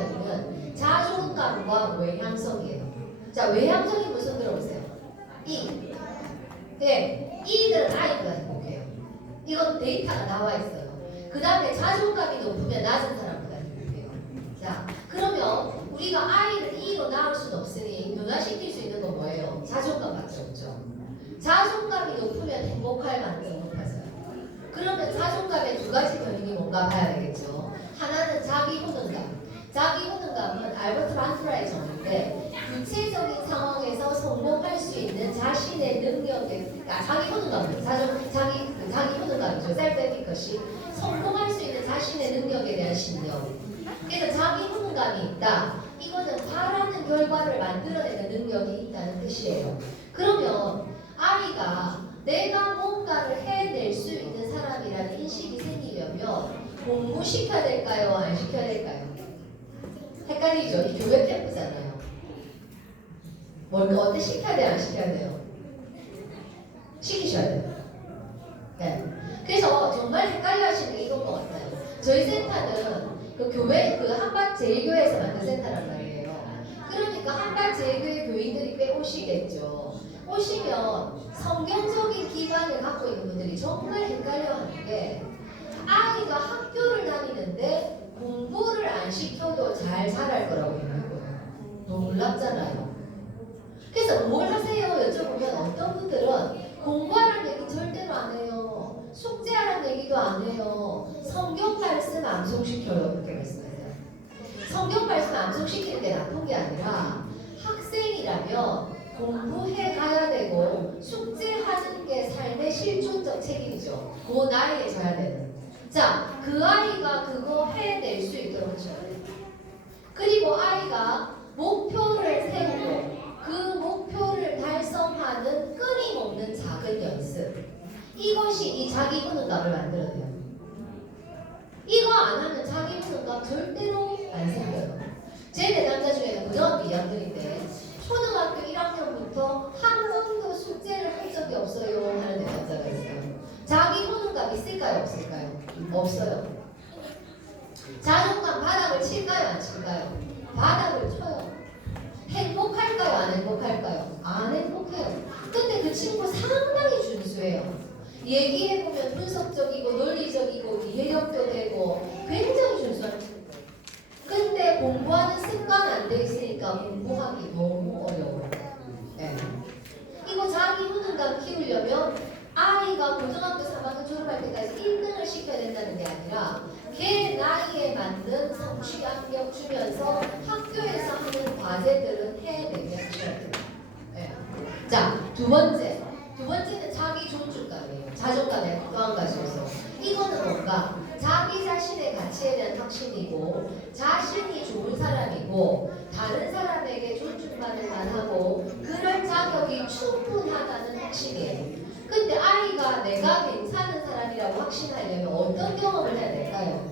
편이는 자존감과 외향성이에요. 자, 외향성이 무슨 들어보세요. E. 네, E들은 I보다 행복해요. 이건 데이터가 나와 있어요. 그 다음에 자존감이 높으면 낮은 사람보다 행복해요. 자, 그러면 우리가 I를 E로 나올 수는 없으니 변화시킬 수 있는 건 뭐예요? 자존감밖에 없죠. 자존감이 높으면 행복할 만큼 높아져요. 그러면 자존감의 두 가지 변형이 뭔가 봐야 되겠죠. 하나는 자기 효능감. 자기 효능감은 알버트 반투라의 정의인데 구체적인 상황에서 성공할 수 있는 자신의 능력에 자기 효능감은 자기 효능감이죠. 셀프 에피커시. 성공할 수 있는 자신의 능력에 대한 신념. 그래서 자기 효능감이 있다. 이거는 바라는 결과를 만들어내는 능력이 있다는 뜻이에요. 그러면 아이가 내가 뭔가를 해낼 수 있는 사람이라는 인식이 생기려면 공부시켜야 될까요? 안 시켜야 될까요? 헷갈리죠? 이 교회 캠프잖아요. 뭔가 어때 시켜야 돼요? 안 시켜야 돼요? 시키셔야 돼요. 네. 그래서 정말 헷갈려 하시는 게 이건 것 같아요. 저희 센터는 그 교회, 그 한밭제일교회에서 만든 센터란 말이에요. 그러니까 한밭제일교회 교인들이 꽤 오시겠죠. 오시면 성경적인 기반을 갖고 있는 분들이 정말 헷갈려 하는 게 아이가 학교를 다니는데 공부를 안 시켜도 잘 자랄 거라고 있는 거예요. 너무 놀랍잖아요. 그래서 뭘 하세요? 여쭤보면 어떤 분들은 공부하라는 얘기 절대로 안 해요. 숙제하라는 얘기도 안 해요. 성경 말씀 암송시켜요. 그렇게 말씀하세요. 성경 말씀 암송시키는 게 나쁜 게 아니라 학생이라면 공부해 가야 되고 숙제하는 게 삶의 실존적 책임이죠. 그 나이에 져야 되는. 자, 그 아이가 그거 해낼 수 있도록 하셔야 돼요. 그리고 아이가 목표를 세우고 그 목표를 달성하는 끊임없는 작은 연습. 이것이 이 자기 효능감을 만들어내요. 이거 안 하면 자기 효능감 절대로 안 생겨요. 제 내담자 중에는 고등학교 2학년인데 초등학교 1학년부터 한 번도 숙제를 한 적이 없어요 하는 내담자가 있어요. 자기 효능감 있을까요? 없을까요? 없어요. 자존감 바닥을 칠까요? 안 칠까요? 바닥을 쳐요. 행복할까요? 안 행복할까요? 안 행복해요. 근데 그 친구 상당히 준수해요. 얘기해보면 분석적이고 논리적이고 이해력도 되고 굉장히 준수한 친구예요. 근데 공부하는 습관 안 돼 있으니까 공부하기 너무 어려워요. 네. 이거 자기 효능감 키우려면 아이가 고등학교 3학년 졸업할 때까지 1등을 시켜야 된다는 게 아니라 걔 나이에 맞는 성취 압력 주면서 학교에서 하는 과제들은 해내게 하셔야 돼요. 네. 자, 두 번째는 자기 존중감이에요. 자존감의 또 한 가지로서 이거는 뭔가 자기 자신의 가치에 대한 확신이고 자신이 좋은 사람이고 다른 사람에게 존중받을 만하고 그럴 자격이 충분하다는 확신이에요. 근데 아이가 내가 괜찮은 사람이라고 확신하려면 어떤 경험을 해야 될까요?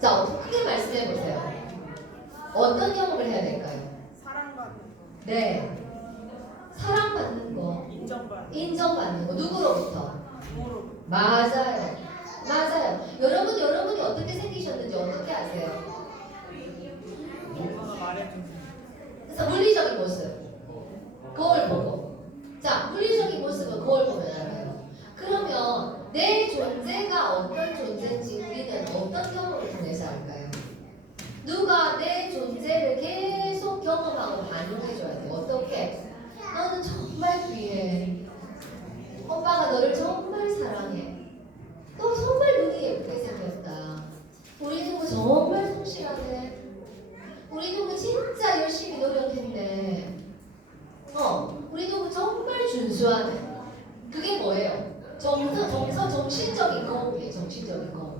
자, 크게 말씀해 보세요. 어떤 경험을 해야 될까요? 사랑받는 거. 네. 사랑받는 거. 인정받는 거. 누구로부터? 부모로. 맞아요. 맞아요. 여러분이 어떻게 생기셨는지 어떻게 아세요? 엄마가 말해준. 그래서 물리적인 모습. 거울 보고. 자, 물리적인 모습은 거울 보면 알아요. 그러면 내 존재가 어떤 존재인지 우리는 어떤 경험을 통해서 알까요? 누가 내 존재를 계속 경험하고 반영해줘야 돼. 어떻게? 너는 정말 귀해. 오빠가 너를 정말 사랑해. 너 정말 눈이 예쁘게 생겼다. 우리 누구 정말 성실하네. 우리 누구 진짜 열심히 노력했네. 우리 누구 정말 준수하네. 그게 뭐예요? 정신적인 거울이에요. 정신적인 거울.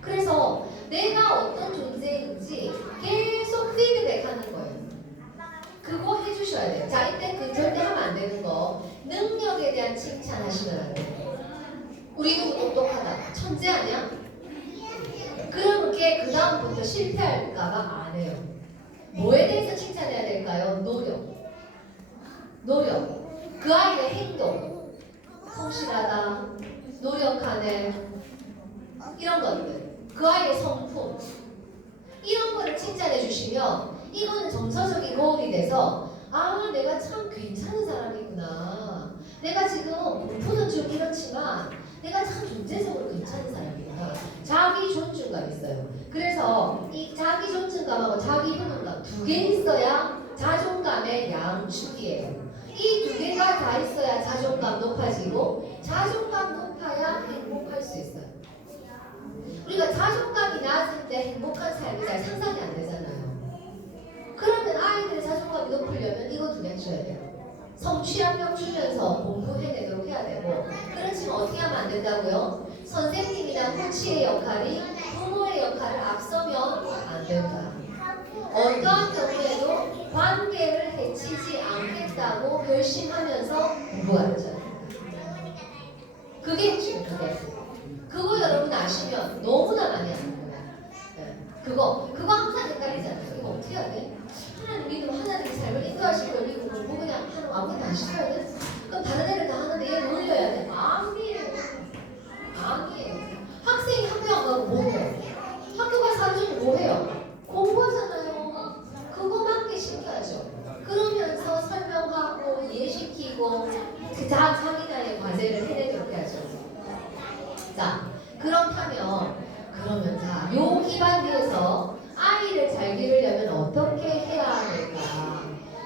그래서 내가 어떤 존재인지 계속 피드백하는 거예요. 그거 해주셔야 돼요. 자, 이때 그 절대 하면 안 되는 거. 능력에 대한 칭찬하시면 안 돼요. 우리 누구 똑똑하다. 천재 아니야? 그러면 걔 그 다음부터 실패할까봐 안 해요. 뭐에 대해서 칭찬해야 될까요? 노력. 그 아이의 행동. 성실하다. 노력하네. 이런 것들. 그 아이의 성품 이런 거를 칭찬해 주시면 이거는 정서적인 거울이 돼서 아 내가 참 괜찮은 사람이구나. 내가 지금 공부는 좀 이렇지만 내가 참 존재적으로 괜찮은 사람이구나. 자기 존중감 있어요. 그래서 이 자기 존중감하고 자기 효능감 두 개 있어야 자존감의 양축이에요. 이 두 개가 다 있어야 자존감 높아지고 자존감 높아야 행복할 수 있어요. 우리가 자존감이 낮을 때 행복한 삶이 잘 상상이 안 되잖아요. 그러면 아이들의 자존감이 높으려면 이거 두 개 해줘야 돼요. 성취 한 명 주면서 공부해내도록 해야 되고 그렇지만 어떻게 하면 안 된다고요? 선생님이나 코치의 역할이 부모의 역할을 앞서면 안 된다. 어떠한 경우에도 관계를 해치지 않겠다고 결심하면서 공부하는 잖아요. 그게 핵심이에요. 그거 여러분 아시면 너무나 많이 아는 거예요. 네. 그거 항상 헷갈리잖아요. 이거 어떻게 해야 돼? 하나님 믿으면 하나님이 삶을 인도하실 걸 믿고 공부 그냥 하는 아무것도 안 시켜야 돼? 그럼 다른 애들 다 하는데 얘 놀려야 돼? 아니에요. 학생이 학교 안 가고 뭐 해요? 학교 가서 하루 종일 뭐 해요? 공부하잖아요. 그거밖에 시켜야죠. 그러면서 설명하고 이해시키고 자기 나의 과제를 해내도록 해야죠. 자, 그렇다면 자, 요 기반 위에서 아이를 잘 기르려면 어떻게 해야 할까?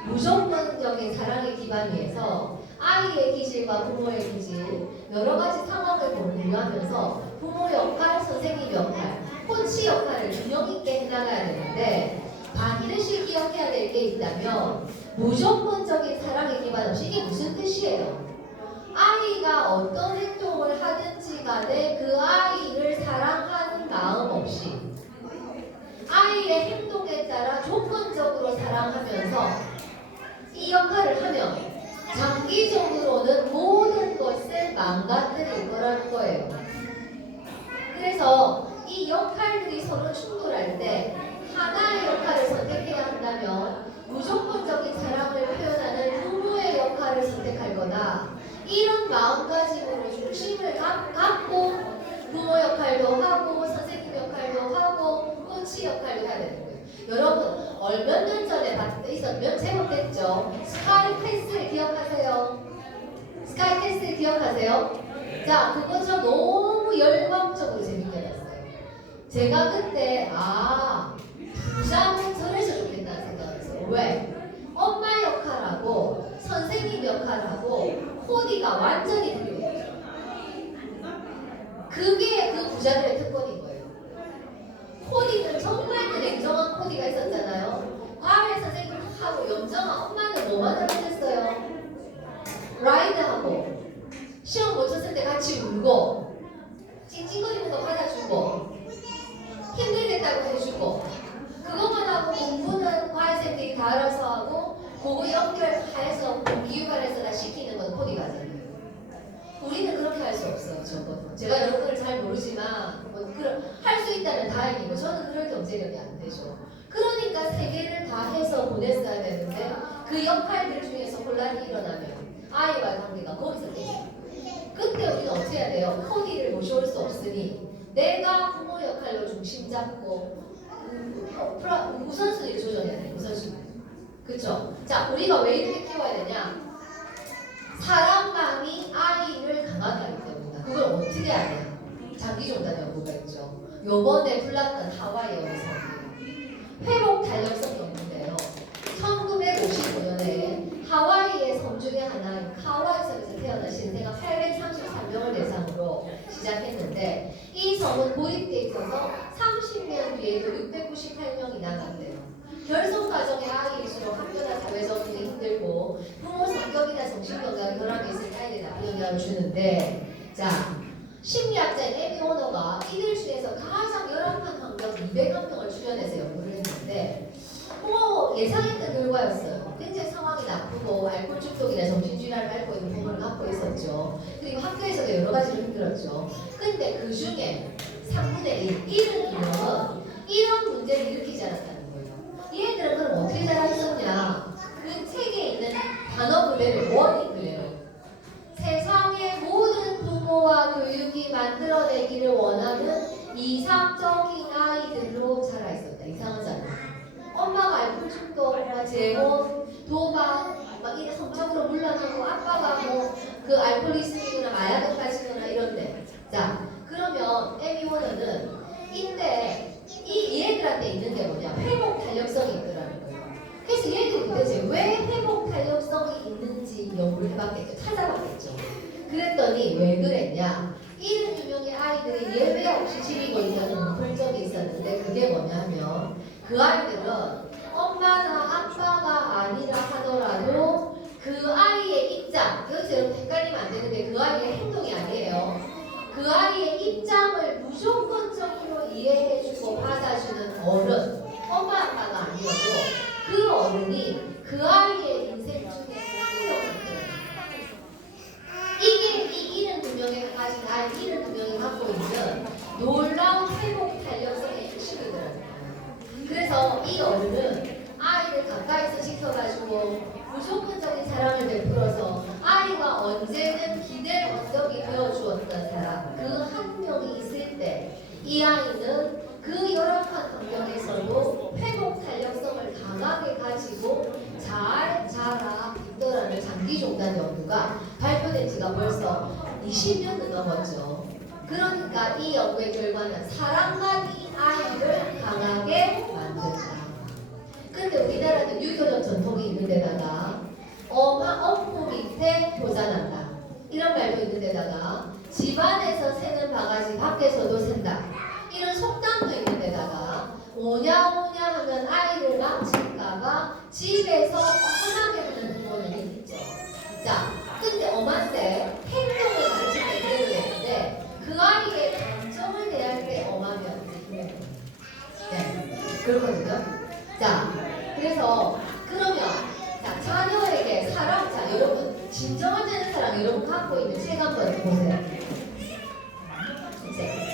무조건적인 사랑의 기반 위에서 아이의 기질과 부모의 기질 여러 가지 상황을 공유하면서 부모 역할, 선생님 역할, 코치 역할을 균형 있게 해나가야 되는데 반드시 기억해야 될 게 있다면 무조건적인 사랑의 기반 없이 이게 무슨 뜻이에요? 아이가 어떤 행동을 하든지 간에 그 아이를 사랑하는 마음 없이 아이의 행동에 따라 조건적으로 사랑하면서 이 역할을 하면 장기적으로는 모든 것을 망가뜨릴 거라는 거예요. 그래서 이 역할들이 서로 충돌할 때 하나의 역할을 선택해야 한다면 무조건적인 사랑을 표현하는 부모의 역할을 선택할 거다. 이런 마음가짐으로 중심을 갖고 부모 역할도 하고 선생님 역할도 하고 코치 역할도 해야 되는 거예요. 여러분 몇 년 전에 있었던 제목됐죠? 스카이 캐슬 기억하세요? 스카이 캐슬 기억하세요? 자 그거 저 너무 열광적으로 재밌게 봤어요. 제가 그때 부자는 저래서 좋겠다는 생각을 했어요. 왜? 엄마 역할하고 선생님 역할하고 코디가 완전히 틀려요. 그게 그 부자들의 특권인 거예요. 코디는 정말 그 냉정한 코디가 있었잖아요. 과외 선생님하고 염정아 엄마는 뭐만 잘못했어요? 라이드하고 시험 못 쳤을 때 같이 울고 찡찡거리는 거 받아주고 힘들겠다고 해주고 그것만 하고 공부는 과외생들이 다 알아서 하고 그거 연결 다 해서 공기유발해서 다 시키는 건 코디가잖아요. 우리는 그렇게 할 수 없어요. 적어도 제가 여러분을 잘 모르지만 할 수 있다면 다행이고 저는 그럴 경제력이 안 되죠. 그러니까 세 개를 다 해서 보냈어야 되는데 그 역할들 중에서 혼란이 일어나면 아이와의 관계가 거기서 깨져요. 그때 우리는 어떻게 해야 돼요? 코디를 모셔올 수 없으니 내가 부모 역할로 중심 잡고 우선순위를 조정해야 돼요. 우선순위. 그쵸? 자, 우리가 왜 이렇게 키워야 되냐? 사랑감이 아이를 강하게 하기 때문이다. 그걸 어떻게 해야 돼요? 장기종단 연구가 있죠. 요번에 불났던 하와이 여성이에요. 회복 탄력성 연구인데요. 1955년에 하와이의 섬 중에 하나인 카와이 섬에서 태어나신 새가 833명을 대상으로 시작했는데 이 섬은 고립돼 있어서 30년 뒤에도 698명이 나갔대요. 결손 가정의 아이일수록 학교나 사회 적응이 힘들고 부모 성격이나 정신건강에 결함이 있을 아이에게 나쁜 영향을 주는데 자 심리학자인 에미 오너가 이들 중에서 가장 열악한 환경 200명을 출연해서 연구를 했는데 예상했던 결과였어요. 굉장히 상황이 나쁘고 알코올 중독이나 정신질환을 앓고 있는 부모를 갖고 있었죠. 그리고 학교에서도 여러 가지로 힘들었죠. 근데 그 중에 3분의 1, 72명은 이런 문제를 일으키지 않았다는 거예요. 얘들은 그럼 어떻게 자랐었냐? 그 책에 있는 단어 그대로 원인 그대로 세상의 모든 부모와 교육이 만들어내기를 원하는 이 이상적인 아이들로 자라 있었다. 이상하잖아. 엄마가 알코올 중독, 재혼, 도박, 막 이런 성적으로 물러나고 아빠가 뭐 그 알코올리즘이거나 마약을 가지거나 이런데. 자, 그러면 에미 워너는 이때 이 얘들한테 있는 게 뭐냐? 회복 탄력성이 있더라는 거예요. 그래서 얘들이 도대체 왜 회복 탄력성이 있는지 연구를 해봤겠죠. 찾아봤겠죠. 그랬더니 왜 그랬냐? 이런 유명의 아이들이 예외 없이 지니고 있다는 문풀적이 있었는데 그게 뭐냐면 그 아이들은 엄마나 아빠가 아니라 하더라도 그 아이의 입장, 여기서 여러분 헷갈리면 안 되는데 그 아이의 행동이 아니에요. 그 아이의 입장을 무조건적으로 이해해주고 받아주는 어른, 엄마 아빠가 아니어도 그 어른이 그 아이의 인생 중에 행동을 이게 이 72명이 가진 아이 72명이 갖고 있는 놀라운 회복 탄력성의 핵심이더라고요. 그래서 이 어른은 아이를 가까이서 지켜가지고 무조건적인 사랑을 베풀어서 아이가 언제든 기댈 원석이 되어주었던 사람 그 한 명이 있을 때 이 아이는 그 열악한 환경에서도 회복 탄력성을 강하게 가지고 잘 자라있더라는 장기종단 연구가 발표된 지가 벌써 20년은 넘었죠. 그러니까 이 연구의 결과는 사랑만 이 아이를 강하게 만들자. 근데 우리나라는 유교적 전통이 있는 데다가 엄마 밑에 교자난다 이런 말도 있는 데다가 집안에서 새는 바가지 밖에서도 샌다 이런 속담도 있는 데다가 오냐오냐 하면 아이를 망칠까봐 집에서 뻔하게 하는 부모님이 있죠. 자, 근데 엄한테 행동을 가르칠 때 그대로 되는데 그 아이의 감정을 대할 때 엄하면 네, 그렇거든요. 자, 그래서 그러면 자, 자녀에게 사랑, 자 여러분 진정한 사랑 여러분 갖고 있는 책 한번 보세요.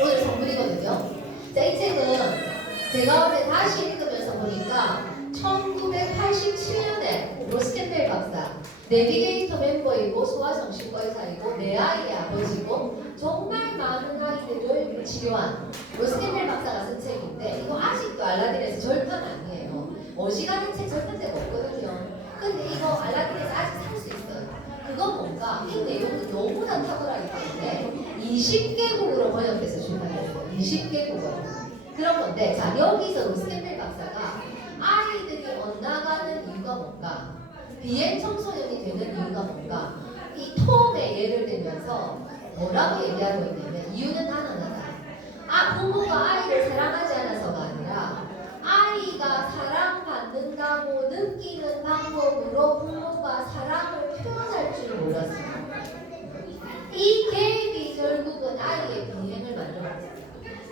오늘 선물이거든요. 자, 이 책은 제가 어제 다시 읽으면서 보니까 1987년에 로스캠벨 박사 내비게이터 멤버이고 소아정신과 의사이고 내 아이의 아버지고 정말 많은 아이들을 치료한 로스캠벨 박사가 쓴 책인데 이거 아직도 알라딘에서 절판 아니에요. 어지간한 책 절판제가 없거든요. 근데 이거 알라딘에서 아직 살 수 있어요. 그건 뭔가 이 내용이 너무나 탁월하기 때문에 20개국으로 번역돼서 출판됐어요. 20개국어로. 그런 건데 자 여기서 로스캠벨 박사가 아이들이 엇나가는 이유가 뭔가 비행 청소년이 되는 이유가 뭔가 이 톰의 예를 들면서 뭐라고 얘기하고 있냐면 이유는 단 하나다. 부모가 아이를 사랑하지 않아서가 아니라 아이가 사랑받는다고 느끼는 방법으로 부모가 사랑을 표현할 줄 몰랐어요. 이 계획이 결국은 아이의 비행을 만들었어요.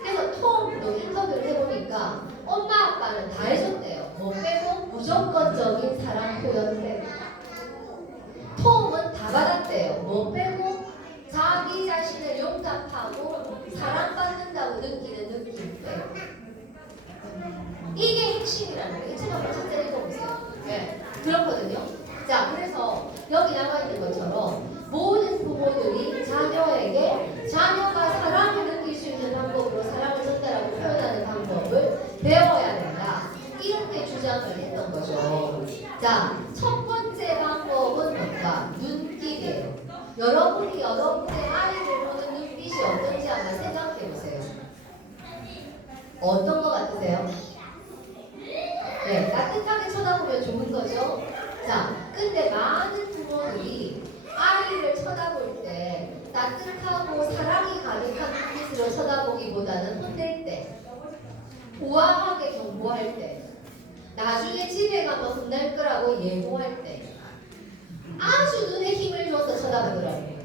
그래서 톰도 인터뷰를 해보니까 엄마 아빠는 다 해줬대요. 뭐 빼고 무조건적인 사랑 표현 빼고 톰은 다 받았대요. 뭐 빼고 자기 자신을 용납하고 사랑받는다고 느끼는 느낌 빼고 이게 핵심이라는 거예요. 이 책 한번 진짜 읽어보세요. 네, 그렇거든요. 자, 그래서 여기 나와 있는 것처럼 모든 부모들이 자녀에게 자녀가 사랑을 느낄 수 있는 방법으로 사랑을 전달하고 표현하는 방법을 배워야 된다. 이렇게 주장을 했던 거죠. 자, 첫 번째 방법은 뭔가? 눈길이에요. 여러분이 여러분의 아이를 보는 눈빛이 어떤지 한번 생각해 보세요. 어떤 것 같으세요? 네, 따뜻하게 쳐다보면 좋은 거죠. 자, 근데 많은 부모들이 아이를 쳐다볼 때 따뜻하고 사랑이 가득한 눈빛으로 쳐다보기보다는 혼낼 때, 우아하게 경고할 때, 나중에 집에 가면 혼날 거라고 예고할 때 아주 눈에 힘을 줘서 쳐다보더라고요.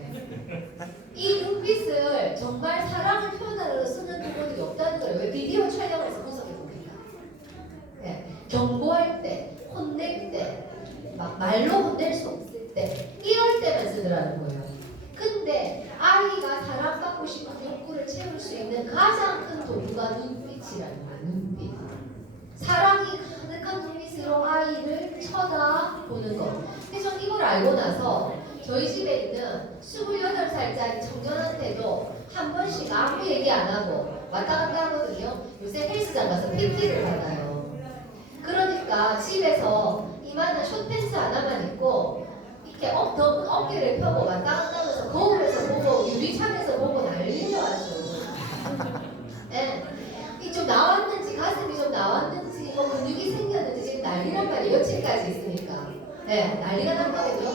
이 눈빛을 정말 사랑을 표현하려고 쓰는 부분들이 없다는 거예요. 왜 비디오 촬영을 해서 분석해 봅니다. 네. 경고할 때, 혼낼 때, 막 말로 혼낼 수 없을 때, 이럴 때만 쓰더라는 거예요. 근데 아이가 사랑받고 싶은 욕구를 채울 수 있는 가장 큰 도구가 눈빛이라는 거예요. 눈빛. 사랑이 가득한 눈빛으로 아이를 쳐다보는 것. 그래서 이걸 알고 나서 저희 집에 있는 28살짜리 청년한테도 한 번씩 아무 얘기 안 하고 왔다 갔다 하거든요. 요새 헬스장 가서 PT를 받아요. 그러니까 집에서 이만한 숏팬츠 하나만 입고 이렇게 어깨를 펴고 왔다 갔다 하면서 거울에서 보고 유리창에서 보고 난리죠 아주. 예. 좀 나왔는지 가슴이 좀 나왔는지 뭐 근육이 생겼는지 지금 난리란 말이에요. 며칠까지 있으니까. 네, 난리가 났거든요.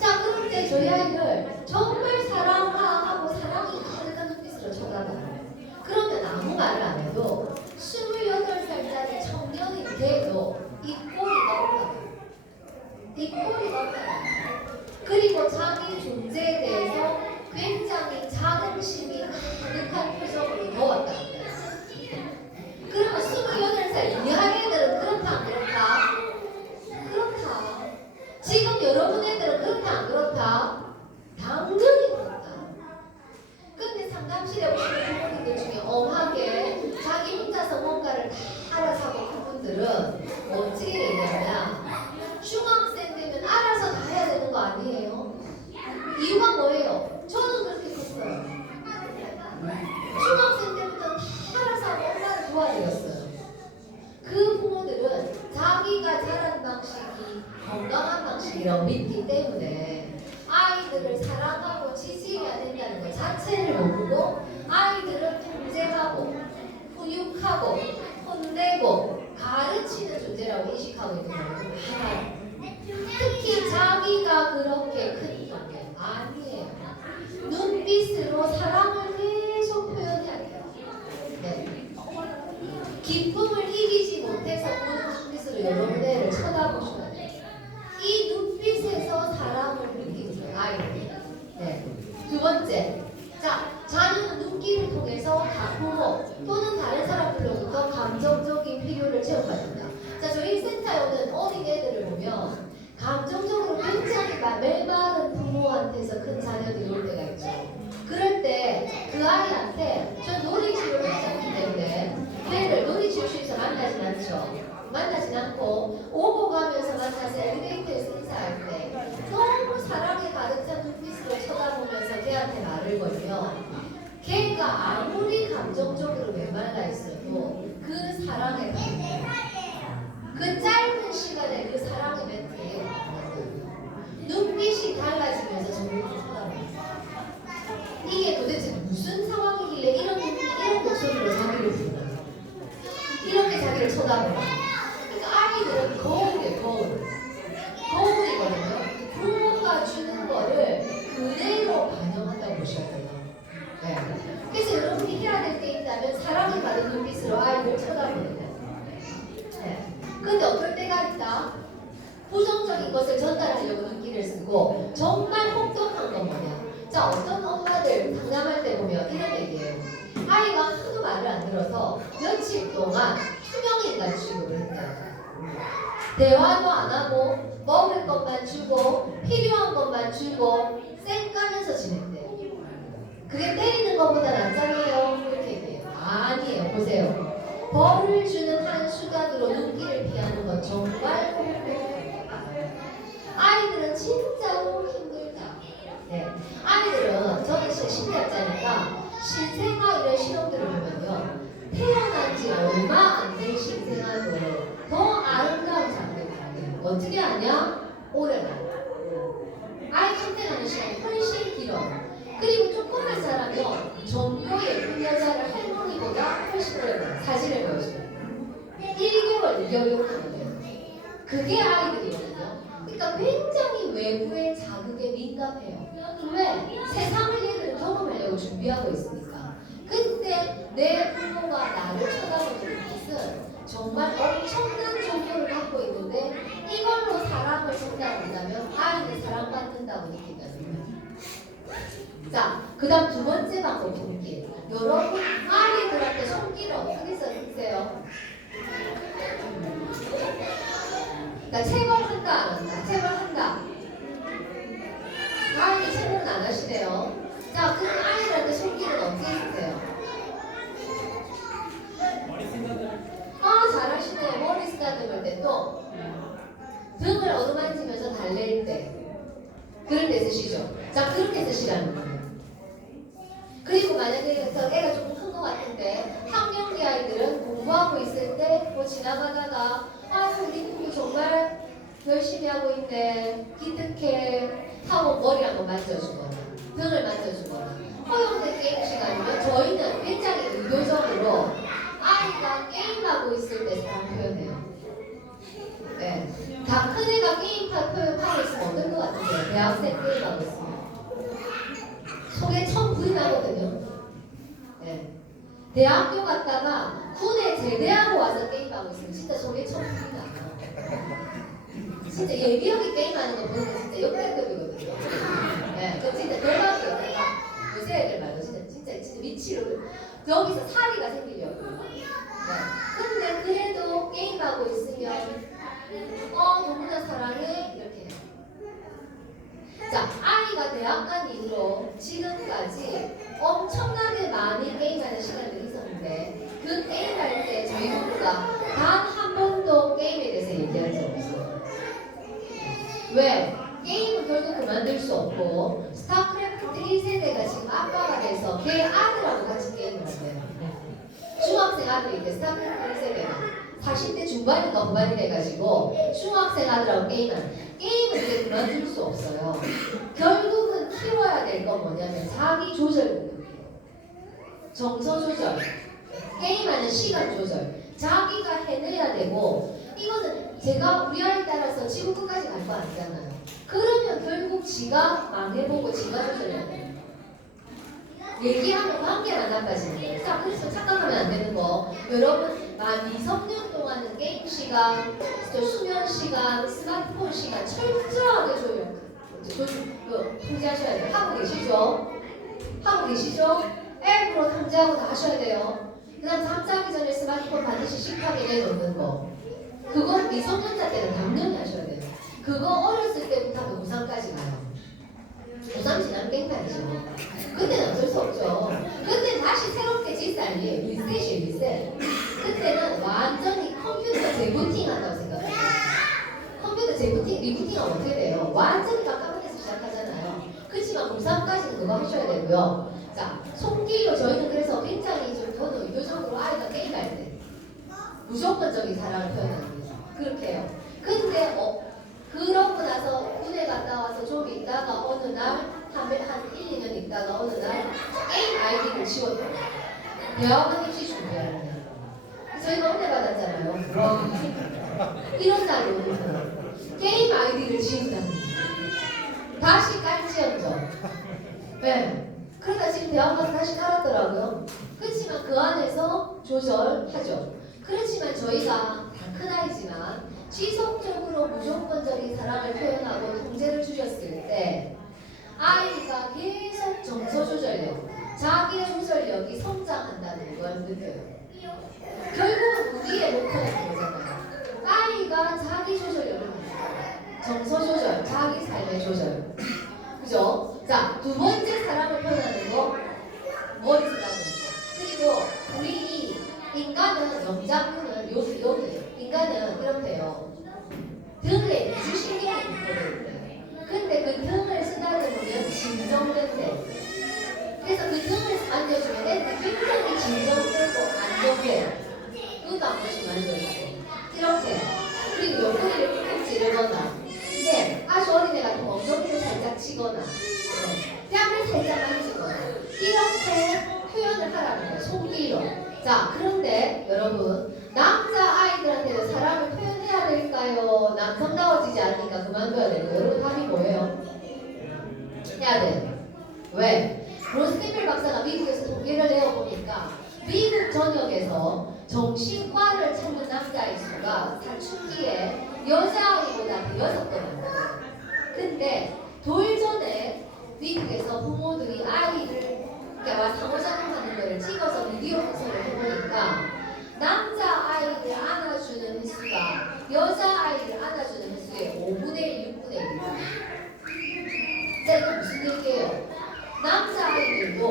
자, 그럴 때 저희 아이를 정말 사랑하고 사랑이 가득한 눈빛으로 쳐다봐요. 그러면 아무 말을 안 해도 28살짜리 청년이 돼도 이 꼬리가 올라가요. 이 꼬리가 올라가요. 그리고 자기 존재에 대해서 굉장히 자긍심이 가득한 표정으로 넣었다. 그러면 28살 이하 애들은 그렇다 안 그렇다? 그렇다. 지금 여러분 애들은 그렇다 안 그렇다? 당연히 그렇다. 근데 상담실에 오시는 부모님들 중에 엄하게 자기 혼자서 뭔가를 다 알아서 하고 그분들은 어떻게 얘기하냐? 중학생 되면 알아서 다 해야 되는 거 아니에요? 이유가 뭐예요? 저는 그렇게 컸어요. 중학생 때부터 다 알아서 하고 엄마를 도와드렸어요. 그 부모들은 자기가 자란 방식이 건강한 방식이라고 믿기 때문에 아이들을 사랑하고 지지해야 된다는 것 자체를 모르고 아이들은 통제하고 훈육하고 혼내고 가르치는 존재라고 인식하고 있는 경우도 많아요. 특히 자기가 그렇게 큰 경우 아니에요. 눈빛으로 사랑을 계속 표현해야 돼요. 네. 기쁨을 이기지 못해서 보는 눈빛으로 여러분의 쳐다보셔야 돼요. 이 눈빛에서 사랑을 느끼죠, 아이들이. 네. 두 번째. 자, 자녀는 눈길을 통해서 부모 또는 다른 사람들로부터 감정적인 필요를 채워받는다. 자, 저희 센터에 오는 어린애들을 보면 감정적으로 굉장히 메마른 부모한테서 큰 자녀들이 올 때가 있죠. 그럴 때 그 아이한테 전 놀이치료를 하지 않기 때문에 걔를 놀이치료실에서 만나진 않죠. 만나진 않고 오고 가면서 만나서 엘리베이터에서 인사할 때 너무 사랑에 가득 찬 눈빛으로 쳐다보면서 걔한테 말을 걸면 걔가 아무리 감정적으로 메말라 있어도 그 사랑에 그 짧은 시간에 그 사랑의 멘트에 눈빛이 달라지면서 저를 쳐다봅니다. 이게 도대체 무슨 상황이길래 이런 눈빛, 이런 목소리로 자기를 부르나? 이렇게 자기를 쳐다보나? 그러니까 아이들은 거울이거든요. 부모가 주는 거를 그대로 반영한다고 보셔야 돼요. 네. 그래서 여러분이 해야 될 게 있다면 사랑이 받은 눈빛으로 아이를 쳐다보는 거예요. 네. 근데 어떨 때가 있다? 부정적인 것을 전달하려고 눈길을 쓰고 정말 혹독한 건 뭐냐? 자, 어떤 엄마들 상담할 때 보면 이런 얘기예요. 아이가 하도 말을 안 들어서 며칠 동안 투명인간 취급을 했대요. 대화도 안 하고 먹을 것만 주고 필요한 것만 주고 쌩까면서 지냈대요. 그게 때리는 것보다 낫잖아요. 그렇게 얘기해요. 아니에요. 보세요. 벌을 주는 한 수단으로 눈길을 피하는 건 정말 힘들다. 아이들은 진짜로 힘들다. 네. 아이들은 저는 심리학자니까 신생아 이런 실험들을 보면요. 태어난 지 얼마 안 된 신생아도 더 아름다운 장면이 나와요. 어떻게 하냐? 오래 가요. 아이 컨택하는 시간이 훨씬 길어요. 그리고 조금만 자라면 젊고 예쁜 여자를 할머니보다 훨씬 오래 봐요. 사진을 보여줘요. 1개월, 2개월 하거든요. 그게 아이들이거든요. 그러니까 굉장히 외부의 자극에 민감해요. 왜? 세상을 얘들은 경험하려고 준비하고 있으니까. 그때 내 부모가 나를 쳐다보는 눈빛은 정말 엄청난 정보를 갖고 있는데 이걸로 사랑을 전달한다면 아이는 사랑받는다고 느낀다는 거예요. 자, 그 다음 두 번째 방법 손길. 여러분 아이들한테 손길을 어떻게 쓰세요? 나 체벌한다 안 한다? 체벌한다. 아이들 체벌은 안 하시네요. 자, 그 아이들한테 손길은 어떻게 쓰세요? 잘하시네요. 머리 쓰다듬을 때 또 등을 어루만지면서 달랠 때 그럴 때 쓰시죠. 자, 그렇게 쓰시라는 거예요. 그리고 만약에 애가 조금 큰 것 같은데 공부하고 있을 때 뭐 지나가다가 아 우리 친구 정말 열심히 하고 있네 기특해 하고 머리 한번 만져주거나 등을 만져주거나 허용된 게임 시간이면 저희는 굉장히 의도적으로 아이가 게임하고 있을 때 사랑 표현해요. 네. 다 큰 애가 게임 표현하고 있으면 어떨 것 같으세요? 대학생 게임하고 있으면 속에 천 불이 나거든요. 네. 대학교 갔다가 군에 제대하고 와서 게임하고 있으면 진짜 속에 천 불이 나요. 진짜 예비역이 게임하는 거 보는 거 진짜 역대급이거든요. 네. 그 진짜 대박이에요. 대박. 요새 애들 말고 진짜 미치로 여기서 사리가 생기려고요. 네. 근데 그래도 게임하고 있으면 너무나 사랑해 이렇게 해요. 자, 아이가 대학 간 이후로 지금까지 엄청나게 많이 게임하는 시간들이 있었는데 그 게임할 때 저희 부부가 단 한 번도 게임에 대해서 얘기한 적 없어요. 왜? 게임은 결국 그만둘 수 없고 스타크래프트 1세대가 지금 아빠가 돼서 걔 아들하고 같이 게임을 한대요. 중학생 아들인데 스타크래프트 1세대가 40대 중반인가 후반이 돼가지고 중학생 아들하고 게임은 이제 그만둘 수 없어요. 결국은 키워야 될 건 뭐냐면 자기 조절 능력이에요. 정서 조절, 게임하는 시간 조절, 자기가 해내야 되고 이거는 제가 우리 아이 따라서 지구 끝까지 갈 거 아니잖아요. 그러면 결국 지가 망해보고 지가 조절해야 돼요. 얘기하면 관계만 나빠지는 거예요. 자, 그래서 착각하면 안 되는 거. 여러분, 만 2~3년 동안은 게임 시간, 수면 시간, 스마트폰 시간 철저하게 통제하셔야 돼요. 하고 계시죠? 하고 계시죠? 앱으로 통제하고 다 하셔야 돼요. 그 다음 잠자기 전에 스마트폰 반드시 식탁에 내놓는 거. 그거 미성년자 때는 당연히 하셔야 돼요. 그거 어렸을 때부터 그 고3까지 가요. 고3 지나면 깽판이죠. 그때는 어쩔 수 없죠. 그때는 다시 새롭게 질살이에요. 리셋이에요, 리셋. 그때는 완전히 컴퓨터 재부팅 한다고 생각해요. 컴퓨터 재부팅, 리부팅하면 어떻게 돼요? 완전히 깜깜한 데서 시작하잖아요. 그렇지만 고3까지는 그거 하셔야 되고요. 자, 손길로 저희는 그래서 굉장히 좀 저는 의도적으로 아이가 게임할 때 무조건적인 사랑을 표현합니다. 그렇게 해요. 근데 그러고 나서 군에 갔다 와서 좀 있다가 어느 날 한 1~2년 있다가 어느 날 게임 아이디를 지웠대요. 대학원 입시 준비하는 날. 저희가 은혜 받았잖아요. 이런 날이 오거든요. 게임 아이디를 지운다는 다시 깔지언정. 네. 그러다 지금 대학 가서 다시 깔았더라고요. 그렇지만 그 안에서 조절하죠. 그렇지만 저희가 다 큰 아이지만 지속적으로 무조건적인 사랑을 표현하고 통제를 주셨을 때 아이가 계속 정서 조절력, 자기의 조절력이 성장한다는 걸 느껴요. 결국은 우리의 목표는 그거잖아요. 아이가 자기 조절력을 가지고 정서 조절, 자기 삶의 조절. 그죠? 자, 두 번째 사랑을 표현하는 거 머리 쓰다는 거. 그리고 우리 이 인간은 영장류는 여기 인간은 이렇게요. 등에 이주신경이 있거든요. 근데 그 등을 쓰다듬으면 진정된대. 그래서 그 등을 만져주면 애들이 굉장히 진정되고 안정돼요. 눈도 한 번씩 만져주고 이렇게. 그리고 옆구리를 꾹꾹 찌르거나 근데 아주 어린애 같은 엉덩이를 살짝 치거나 뺨을 살짝 만지거나 이렇게 표현을 하라는 거예요. 손기로. 자, 그런데 여러분 남자 아이들한테는 사랑을 표현해야 될까요? 남성다워지지 않으니까 그만둬야 되고 여러분 답이 뭐예요? 해야 돼요. 왜? 로스테밀 박사가 미국에서 통계를 내어보니까 미국 전역에서 정신과를 찾는 남자아이 수가 사춘기에 여자아이보다 6배 많다. 근데 돌전에 미국에서 부모들이 아이를 상호작용하는 거를 찍어서 비디오 분석을 해보니까 남자아이를 안아주는 횟수가 여자아이를 안아주는 횟수의 5분의 1, 6분의 1입니다. 자, 이거 무슨 얘기예요? 남자아이들도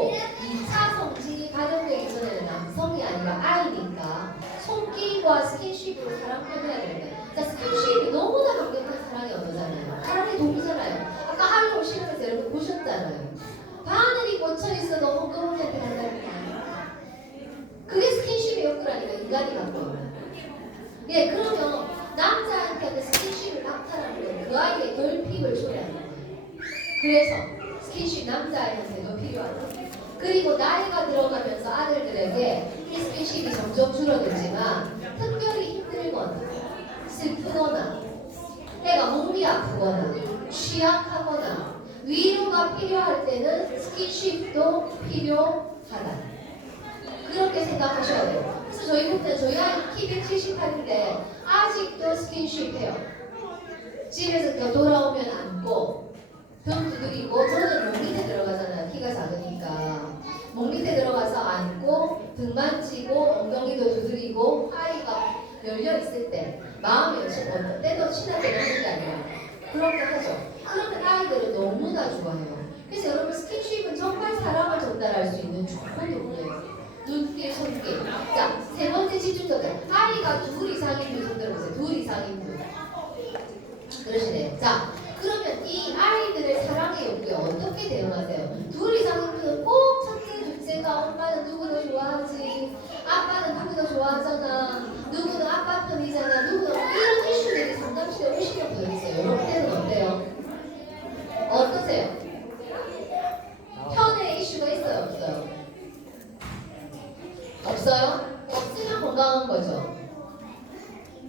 2차 성징이 발현되기 전에는 남성이 아니라 아이니까 손길과 스킨십으로 사랑 표현해야 됩니다. 자, 스킨십이 너무나 강력한 사랑의 언어잖아요. 사랑의 동이잖아요. 아까 하루 오시면서 여러분 보셨잖아요. 바늘이 꽂혀있어도 엉덩이한테 간다는 게 아니야. 그게 스킨십의 욕구라니까. 인간이 갖고 있는. 예, 그러면 남자한테는 스킨십을 나타나는 그 아이의 결핍을 초래하는 거예요. 그래서 스킨십 남자애한테도 필요하다. 그리고 나이가 들어가면서 아들들에게 이 스킨십이 점점 줄어들지만 특별히 힘들거나 슬프거나 애가 몸이 아프거나 취약하거나 위로가 필요할 때는 스킨십도 필요하다. 그렇게 생각하셔야 돼요. 그래서 저희 볼 때 저희 아이 키 178인데 아직도 스킨십 해요. 집에서 돌아오면 안고 등 두드리고, 저는 목 밑에 들어가잖아요. 키가 작으니까 목 밑에 들어가서 안고 등 만지고 엉덩이도 두드리고, 아이가 열려있을 때 마음이 어떤 때도 친할 때는 하는 게 아니라 그렇게 하죠. 그러면 아이들은 너무나 좋아해요. 그래서 여러분 스킨십은 정말 사랑을 전달할 수 있는 좋은 도구예요. 눈길, 손길. 자, 세 번째 집중적인 아이가 둘 이상인 분 들어보세요. 둘 이상인 분. 그러시네요. 자, 그러면 이 아이들의 사랑의 욕구에 어떻게 대응하세요? 둘 이상인 분은 꼭 첫째, 둘째가 엄마는 누구 더 좋아하지? 아빠는 누구 더 좋아하잖아? 누구는 아빠 편이잖아? 누구는 이런 이슈들이 상담실에 오시면 더 있어요. 여러분 때는 어때요? 어떠세요? 편의 이슈가 있어요? 없어요? 없어요? 없으면 건강한 거죠.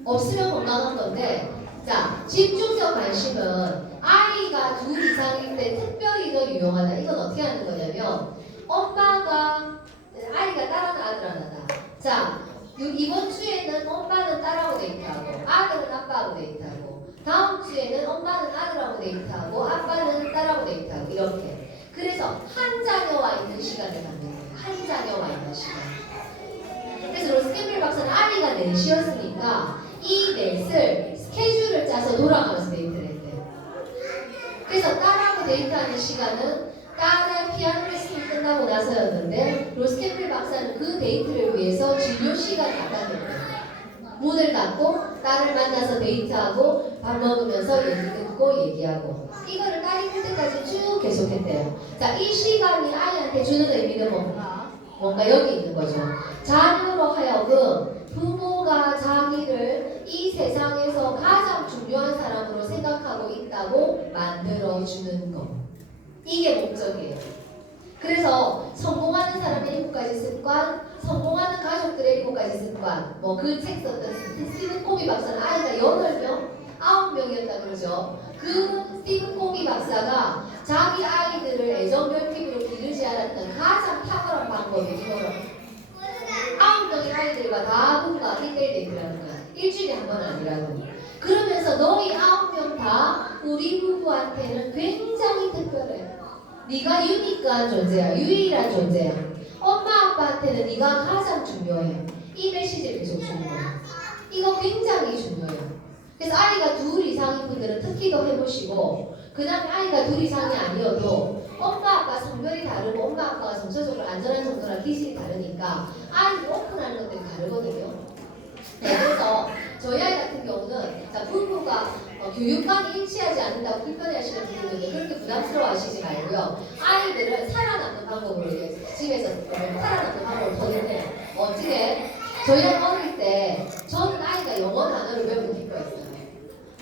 없으면 건강한 건데, 자, 집중적 관심은 아이가 둘 이상일 때 특별히 더 유용하다. 이건 어떻게 하는 거냐면, 엄마가 아이가 딸하나 아들 하나다. 자, 이번 주에는 엄마는 딸하고 데이트하고 아들은 아빠하고 데이트하고, 다음 주에는 엄마는 아들하고 데이트하고 아빠는 딸하고 데이트하고, 이렇게. 그래서 한 자녀와 있는 시간을 갖는 거예요. 한 자녀와 있는 시간. 그래서 로스 캠벨 박사는 아이가 넷이었으니까 이 넷을 스케줄을 짜서 돌아가면서 데이트를 했대요. 그래서 딸하고 데이트하는 시간은 딸의 피아노 레슨이 끝나고 나서였는데, 로스 캠벨 박사는 그 데이트를 위해서 진료 시간을 마련했대요. 문을 닫고 딸을 만나서 데이트하고 밥 먹으면서 얘기 듣고 얘기하고, 이거를 딸이 클 때까지 쭉 계속했대요. 자, 이 시간이 아이한테 주는 의미는 뭔가 여기 있는 거죠. 자녀로 하여금 부모가 자기를 이 세상에서 가장 중요한 사람으로 생각하고 있다고 만들어주는 것. 이게 목적이에요. 그래서 성공하는 사람의 7가지 습관, 성공하는 가족들의 7가지 습관, 뭐 그 책 썼던 스티븐 코비 박사는 아이가 8명, 9명이었다 그러죠. 그 스티븐 코비 박사가 자기 아이들을 애정 결핍으로 기르지 않았던 가장 탁월한 방법이 이거로 9명의 아이들과 다 부부가 1대1 데이트를 하는 거야. 일주일에 한 번 아니라고. 그러면서 너희 9명 다 우리 부부한테는 굉장히 특별해. 네가 유니크한 존재야. 유일한 존재야. 엄마 아빠한테는 네가 가장 중요해. 이 메시지를 계속 주는 거야. 이거 굉장히 중요해요. 그래서 아이가 둘 이상인 분들은 특히 더 해보시고, 그 다음에 아이가 둘 이상이 아니어도 엄마 아빠 성별이 다르고 엄마 아빠가 정서적으로 안전한 정도나 기질이 다르니까 아이를 오픈하는 것들이 다르거든요. 네, 그래서 저희 아이 같은 경우는, 자, 부부가 교육관이 일치하지 않는다고 불편해하시는 분들도 그렇게 부담스러워하시지 말고요. 아이들은 살아남는 방법으로 집에서 살아남는 방법을 더듬해요. 어떻게? 저희 아이 어릴 때 저는 아이가 영어 단어를 외우면 기뻐했어요.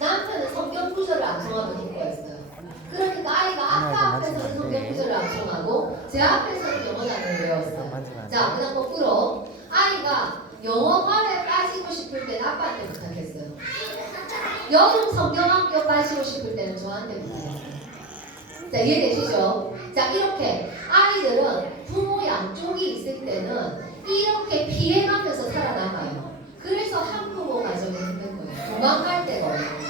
남편은 성경 구절을 암송하면 기뻐했어요. 그러니까 아이가 아빠 앞에서는 성경 구절을 암송하고 제 앞에서는 영어 단어를 외웠어요. 자, 그다음 거꾸로 아이가 영어관에 빠지고 싶을 때는 아빠한테 부탁했어요. 여름 성경학교 빠지고 싶을 때는 저한테 부탁했어요. 자, 이해되시죠? 자, 이렇게 아이들은 부모 양쪽이 있을 때는 이렇게 피해가면서 살아남아요. 그래서 한 부모 가정이 힘든 거예요. 도망갈 데가 없는 거예요.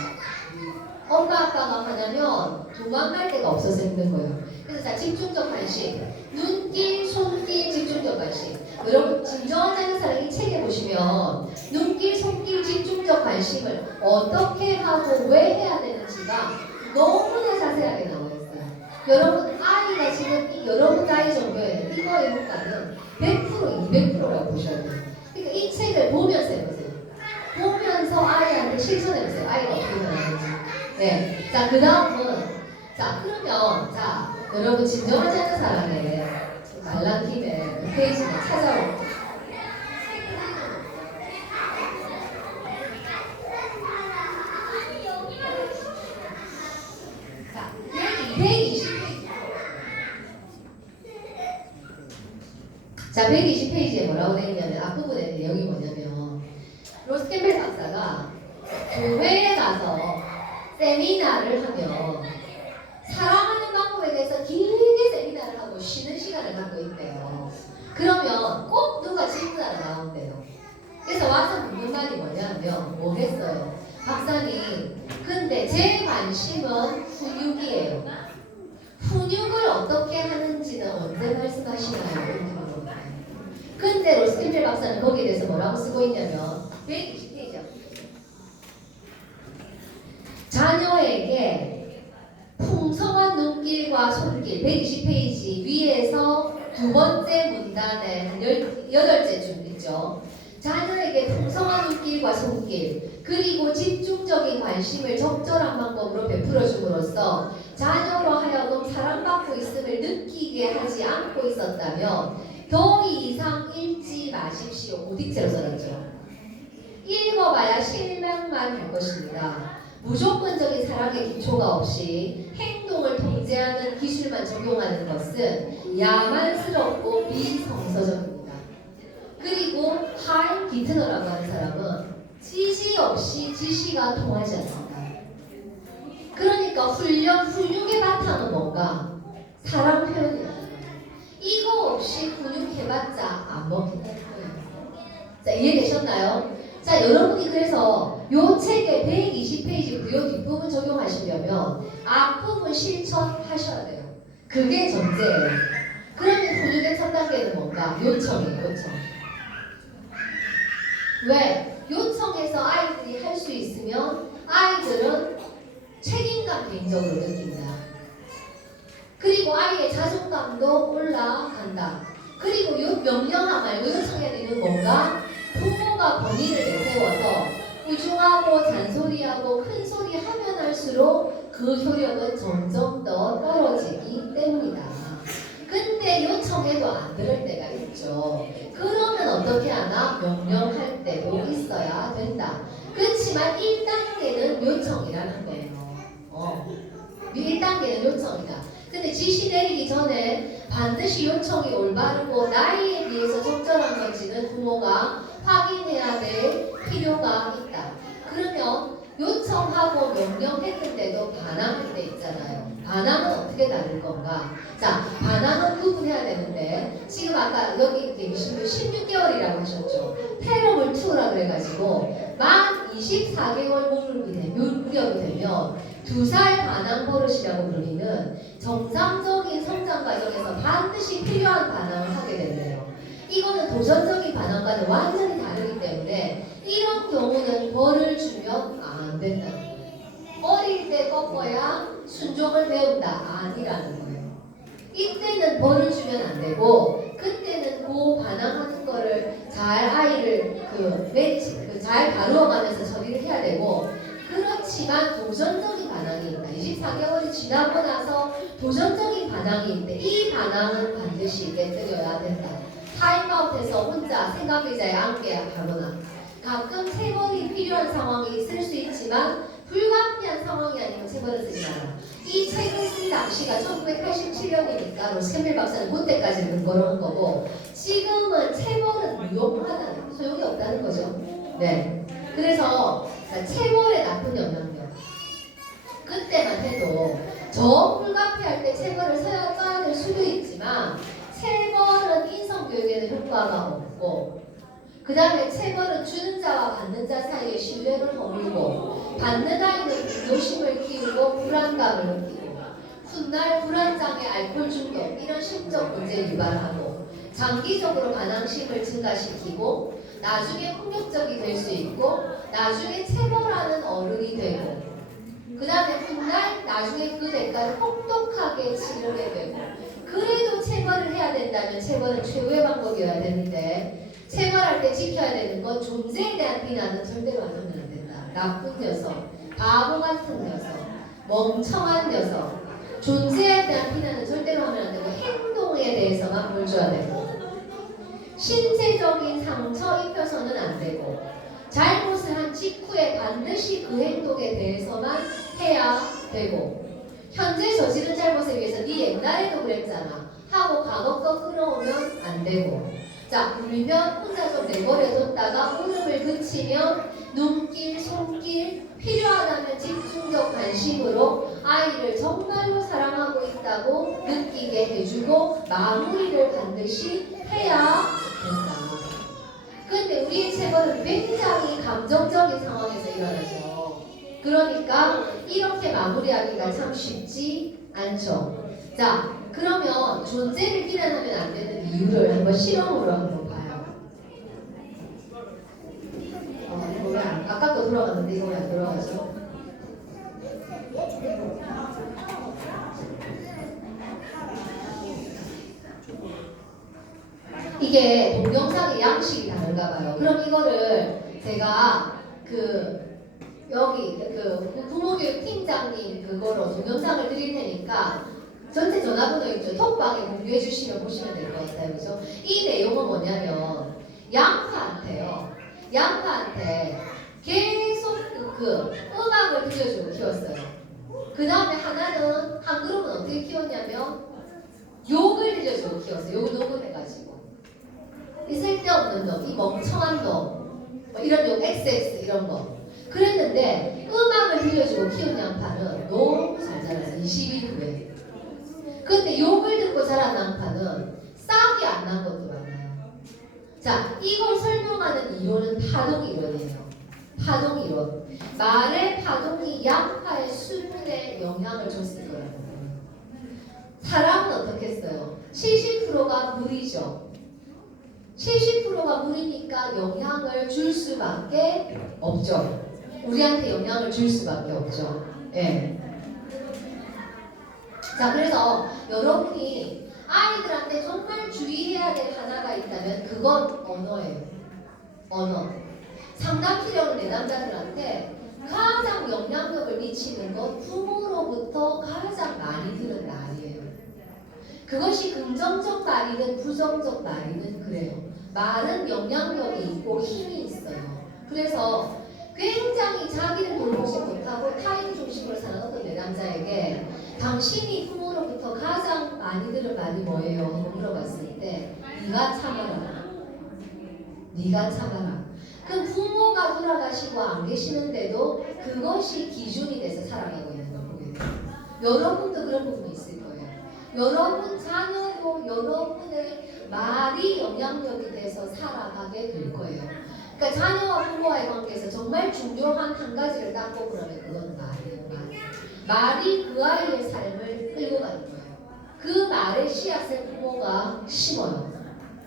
엄마 아빠가 하냐면 도망갈 데가 없어서 힘든 거예요. 그래서 자, 집중적 관심, 눈길, 손길, 집중적 관심. 여러분 진정한 자녀 사랑 이 책에 보시면 눈길, 손길, 집중적 관심을 어떻게 하고 왜 해야 되는지가 너무나 자세하게 나와 있어요. 여러분 아이가 지금 여러분 나이 정도에 이거의 효과는 100% 200%라고 보셔야 돼요. 그러니까 이 책을 보면서 해보세요. 보면서 아이한테 실천해보세요. 아이가 어떻게 변하는지. 네. 자, 그 다음은 자, 그러면 자, 여러분 진정한 자녀 사랑에 말란 김에 그 페이지를 찾아볼게요. 자, 120페이지에 뭐라고 되어 있냐면 앞부분의 내용이 뭐냐면 로스 캠벨 박사가 교회에 가서 세미나를 하면 사랑하는 방법에 대해서 길게 세미나를 하고 쉬는 시간을 갖고 있대요. 그러면 꼭 누가 질문하러 나온대요. 그래서 와서 묻는 말이 뭐냐면 뭐 했어요? 박사님, 근데 제 관심은 훈육이에요. 훈육을 어떻게 하는지는 언제 말씀하시나요? 이렇게 물어봐요. 근데 로스캠벨 박사는 거기에 대해서 뭐라고 쓰고 있냐면 120페이지야. 자녀에게 풍성한 눈길과 손길 120페이지 위에서 두 번째 문단에 한 8째쯤 있죠. 자녀에게 풍성한 눈길과 손길 그리고 집중적인 관심을 적절한 방법으로 베풀어 줌으로써 자녀로 하여금 사랑받고 있음을 느끼게 하지 않고 있었다면 더 이상 읽지 마십시오. 고딕체로 써놨죠. 읽어봐야 실망만 할 것입니다. 무조건적인 사랑의 기초가 없이 행동을 통제하는 기술만 적용하는 것은 야만스럽고 비성서적입니다. 그리고 하임 기트너라고 하는 사람은 지시 없이 지시가 통하지 않습니다. 그러니까 훈육의 바탕은 뭔가? 사랑 표현이에요. 이거 없이 훈육해봤자 안 먹힌다는 거예요. 자, 이해되셨나요? 자, 여러분이 그래서 요 책의 120페이지 그 요 뒷부분 적용하시려면 앞부분 실천하셔야 돼요. 그게 전제예요. 그러면 훈육의 첫 단계는 뭔가? 요청이에요. 요청. 왜? 요청해서 아이들이 할 수 있으면 아이들은 책임감 개인적으로 느낀다. 그리고 아이의 자존감도 올라간다. 그리고 요 명령함 말고 요청해야 되는 뭔가? 부모가 권위를 내세워서 우중하고 잔소리하고 큰소리 하면 할수록 그 효력은 점점 더 떨어지기 때문이다. 근데 요청해도 안 들을 때가 있죠. 그러면 어떻게 하나? 명령할 때도 있어야 된다. 그렇지만 1단계는 요청이라는 거예요. 1단계는 요청이다. 근데 지시 내리기 전에 반드시 요청이 올바르고 나이에 비해서 적절한 건지는 부모가 확인해야 될 필요가 있다. 그러면 요청하고 명령했는데도 반항할 때 있잖아요. 반항은 어떻게 다를 건가? 자, 반항은 구분해야 되는데 지금 아까 여기 계신 분 16개월이라고 하셨죠. 테러블 2라 그래가지고 만 24개월 무렵이 되면 2살 반항 버릇이라고 불리는 정상적인 성장 과정에서 반드시 필요한 반항을 하게 된대요. 이거는 도전적인 반항과는 완전히 다르기 때문에 이런 경우는 벌을 주면 안 된다는 거예요. 어릴 때 꺾어야 순종을 배운다. 아니라는 거예요. 이때는 벌을 주면 안 되고 그때는 그 반항하는 거를 잘 아이를 잘 다루어가면서 처리를 해야 되고 그렇지만 도전적인 반항이 있다. 24개월이 지나고 나서 도전적인 반항이 있는데 이 반항은 반드시 깨뜨려야 된다. 타임아웃해서 혼자 생각의자에 앉게 하거나 가끔 체벌이 필요한 상황이 있을 수 있지만 불가피한 상황이 아니면 체벌을 쓰지 마라. 이 책을 쓴 당시가 1987년이니까 로스캠벨 박사는 그때까지는 근거로 한 거고 지금은 체벌은 무용하다는 소용이 없다는 거죠. 네. 그래서 체벌의 나쁜 영향력 그때만 해도 저 불가피할 때 체벌을 써야 될 수도 있지만 체벌은 인성교육에는 효과가 없고 그 다음에 체벌은 주는 자와 받는 자 사이의 신뢰를 허물고 받는 아이는 불조심을 키우고 불안감을 느끼고 훗날 불안장애, 알코올 중독 이런 심적 문제를 유발하고 장기적으로 반항심을 증가시키고 나중에 폭력적이 될 수 있고 나중에 체벌하는 어른이 되고 그 다음에 훗날 나중에 그 대가를 혹독하게 치르게 되고 그래도 체벌을 해야 된다면 체벌은 최후의 방법이어야 되는데 체벌할 때 지켜야 되는 건 존재에 대한 비난은 절대로 하면 안 된다. 나쁜 녀석, 바보 같은 녀석, 멍청한 녀석 존재에 대한 비난은 절대로 하면 안 되고 행동에 대해서만 물 줘야 되고 신체적인 상처 입혀서는 안 되고 잘못을 한 직후에 반드시 그 행동에 대해서만 해야 되고 현재 저지른 잘못에 비해서 네 옛날에도 그랬잖아 하고 과거 거 끌어오면 안 되고 자, 울면 혼자 좀 내버려뒀다가 울음을 그치면 눈길, 손길, 필요하다면 집중적 관심으로 아이를 정말로 사랑하고 있다고 느끼게 해주고 마무리를 반드시 해야 된다. 근데 우리의 체벌은 굉장히 감정적인 상황에서 일어나죠. 그러니까 이렇게 마무리하기가 참 쉽지 않죠. 자, 그러면 존재를 비난하면 안 되는 이유를 한번 실험으로 한번 봐요. 이거 왜 아까 거 돌아갔는데 이거 왜 안 돌아가죠? 이게 동영상의 양식이 다른가 봐요. 그럼 이거를 제가 여기 부모교육 팀장님 그거로 동영상을 드릴 테니까 전체 전화번호 있죠? 톡방에 공유해 주시면 보시면 될 것 같아요. 그죠? 이 내용은 뭐냐면 양파한테 계속 그 음악을 들려주고 키웠어요. 그 다음에 하나는 한 그룹은 어떻게 키웠냐면 욕을 들려주고 키웠어요. 욕을 녹음해가지고 이 쓸데없는 놈, 이 멍청한 놈, 뭐 이런 욕, XX 이런 거 그랬는데 음악을 들려주고 키운 양파는 너무 잘 자라서 20일 후에. 근데 욕을 듣고 자란 양파는 싹이 안 난 것도 많아요. 자, 이걸 설명하는 이론은 파동 이론이에요. 파동 이론. 말의 파동이 양파의 수분에 영향을 줬을 거라고. 사람은 어떻게 했어요? 70%가 물이죠. 70%가 물이니까 영향을 줄 수밖에 없죠. 우리한테 영향을 줄 수밖에 없죠. 예. 자, 그래서 여러분이 아이들한테 정말 주의해야 될 하나가 있다면 그건 언어예요. 언어. 상담실력을 내담자들한테 가장 영향력을 미치는 건 부모로부터 가장 많이 들은 말이에요. 그것이 긍정적 말이든 부정적 말이든 그래요. 말은 영향력이 있고 힘이 있어요. 그래서 굉장히 자기를 돌보지 못하고 타인 중심으로 사는 어떤 내담자에게 당신이 부모로부터 가장 많이 들은 말이 뭐예요? 하고 물어봤을 때 네가 참아라. 네가 참아라. 그 부모가 돌아가시고 안 계시는데도 그것이 기준이 돼서 살아가고 있는 걸 보게 돼요. 여러분도 그런 부분이 있을 거예요. 여러분 자녀도 여러분의 말이 영향력이 돼서 살아가게 될 거예요. 그러니까 자녀와 부모와의 관계에서 정말 중요한 한 가지를 딱 꼽으라면 그건 말이에요. 말이 그 아이의 삶을 끌고 가는 거예요. 그 말의 씨앗을 부모가 심어요.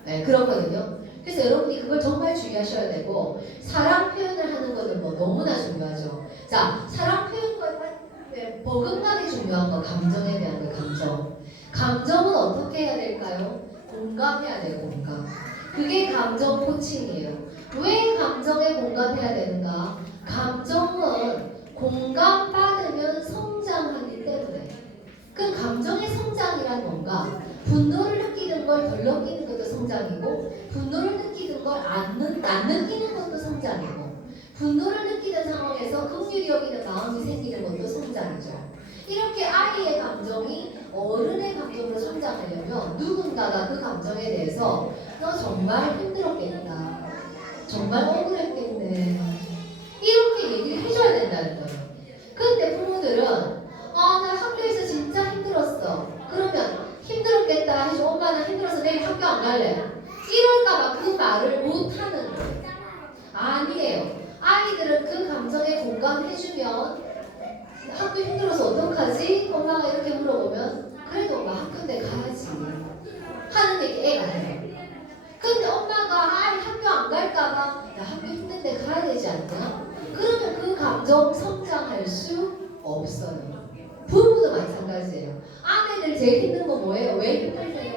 네, 그렇거든요. 그래서 여러분이 그걸 정말 주의하셔야 되고 사랑 표현을 하는 것은 뭐 너무나 중요하죠. 자, 사랑 표현과 버금가게 중요한 거 감정에 대한 거 감정. 감정은 어떻게 해야 될까요? 공감해야 돼요. 공감. 그게 감정 코칭이에요. 왜 감정에 공감해야 되는가? 감정은 공감받으면 성장하기 때문에. 그 감정의 성장이란 뭔가? 분노를 느끼는 걸 덜 느끼는 것도 성장이고 분노를 느끼는 걸 안 느끼는 것도 성장이고 분노를 느끼는 상황에서 긍휼히 여기는 마음이 생기는 것도 성장이죠. 이렇게 아이의 감정이 어른의 감정으로 성장하려면 누군가가 그 감정에 대해서 너 정말 힘들었겠다. 정말 억울했겠네. 이렇게 얘기를 해줘야 된다는 거예요. 근데 부모들은 나 학교에서 진짜 힘들었어. 그러면 힘들었겠다 해서 엄마 나 힘들어서 내일 학교 안 갈래. 이럴까봐 그 말을 못하는 거예요. 아니에요. 아이들은 그 감정에 공감해주면 학교 힘들어서 어떡하지? 엄마가 이렇게 물어보면 그래도 엄마 학교인데 가야지 하는 얘기 애가 해요. 근데 엄마가 학교 안 갈까봐 나 학교 힘든데 가야 되지 않냐? 그러면 그 감정 성장할 수 없어요. 부부도 마찬가지예요. 아내들 제일 힘든 건 뭐예요? 왜 힘들대요?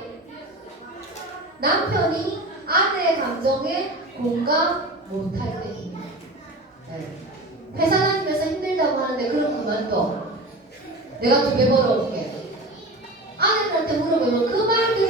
남편이 아내의 감정에 공감 못할 때 힘들어요. 네. 회사 다니면서 힘들다고 하는데 그럼 그만둬. 내가 2배 벌어올게.